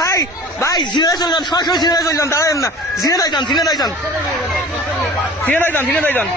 ভাই ভাই জিনে চলে যান, সরাসরি জিনে চলে যান, দাঁড়াবেন না। জিনে যান, জিনে যান, জিনে যান, জিনে যান।